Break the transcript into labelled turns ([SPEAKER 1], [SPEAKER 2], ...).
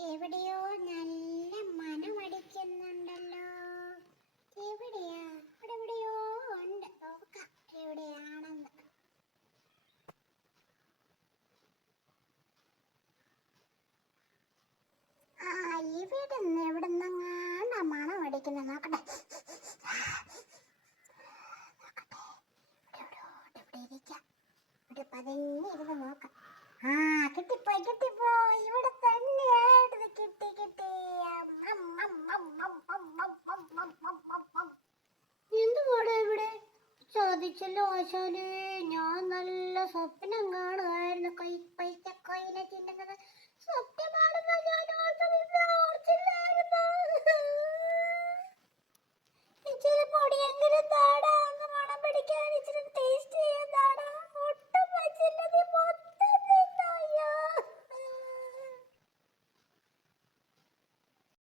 [SPEAKER 1] എവിടെയോ നല്ല മണമടിക്കുന്നുണ്ടല്ലോ. എവിടെയാ? ഇവിടെ എവിടെയോ ഉണ്ട്. നോക്കാം എവിടെയാണെന്ന്. ആ ഇവിടുന്ന് എവിടുന്നെങ്ങാണ്ട മണമടിക്കുന്നത് നോക്കട്ടെ. ഇവിടെ പതിഞ്ഞിരുന്ന് നോക്കാം. ആ കിട്ടിപ്പോയി കിട്ടിപ്പോയി. സാധിച്ചല്ലോ ആശാനെ ഞാൻ നല്ല സ്വപ്നം കാണുകയായിരുന്നു. കൈ പൈസ കൈയിലെ ചിന്തിക്കുന്നത് സത്യമാണെന്ന് ഞാൻ ഇച്ചിരി പൊടിയെങ്കിലും താടാ? ഒന്ന് മണം പിടിക്കാൻ ഇച്ചിരി